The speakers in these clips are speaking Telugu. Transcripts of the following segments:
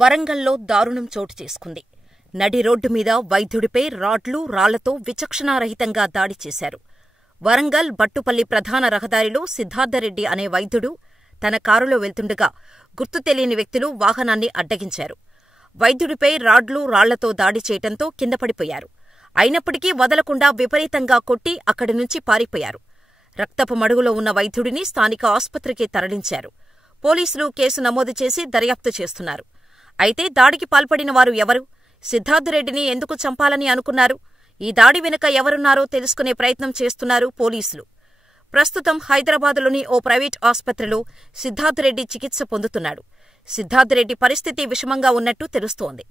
వరంగల్లో దారుణం చోటు చేసుకుంది. నడి రోడ్డు మీద వైద్యుడిపై రాడ్లు, రాళ్లతో విచక్షణారహితంగా దాడి చేశారు. వరంగల్ బట్టుపల్లి ప్రధాన రహదారిలో సిద్ధార్థరెడ్డి అనే వైద్యుడు తన కారులో వెళ్తుండగా గుర్తు తెలియని వ్యక్తులు వాహనాన్ని అడ్డగించారు. వైద్యుడిపై రాడ్లు, రాళ్లతో దాడి చేయటంతో కిందపడిపోయారు. అయినప్పటికీ వదలకుండా విపరీతంగా కొట్టి అక్కడి నుంచి పారిపోయారు. రక్తపు మడుగులో ఉన్న వైద్యుడిని స్థానిక ఆస్పత్రికి తరలించారు. పోలీసులు కేసు నమోదు చేసి దర్యాప్తు చేస్తున్నారు. అయితే దాడికి పాల్పడిన వారు ఎవరు? సిద్ధార్థరెడ్డిని ఎందుకు చంపాలని అనుకున్నారు? ఈ దాడి వెనుక ఎవరున్నారో తెలుసుకునే ప్రయత్నం చేస్తున్నారు పోలీసులు. ప్రస్తుతం హైదరాబాదులోని ఓ ప్రైవేట్ ఆస్పత్రిలో సిద్ధార్థరెడ్డి చికిత్స పొందుతున్నాడు. సిద్ధార్థరెడ్డి పరిస్థితి విషమంగా ఉన్నట్టు తెలుస్తోంది.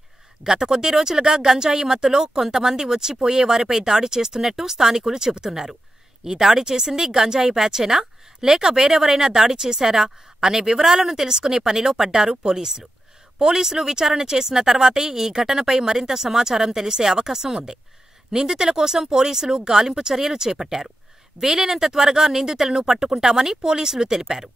గత కొద్ది రోజులుగా గంజాయి మత్తులో కొంతమంది వచ్చిపోయే వారిపై దాడి చేస్తున్నట్టు స్థానికులు చెబుతున్నారు. ఈ దాడి చేసింది గంజాయి బ్యాచేనా లేక వేరెవరైనా దాడి చేశారా అనే వివరాలను తెలుసుకునే పనిలో పడ్డారు పోలీసులు. పోలీసులు విచారణ చేసిన తర్వాతే ఈ ఘటనపై మరింత సమాచారం తెలిసే అవకాశం ఉంది. నిందితుల కోసం పోలీసులు గాలింపు చర్యలు చేపట్టారు. వీలైనంత త్వరగా నిందితులను పట్టుకుంటామని పోలీసులు తెలిపారు.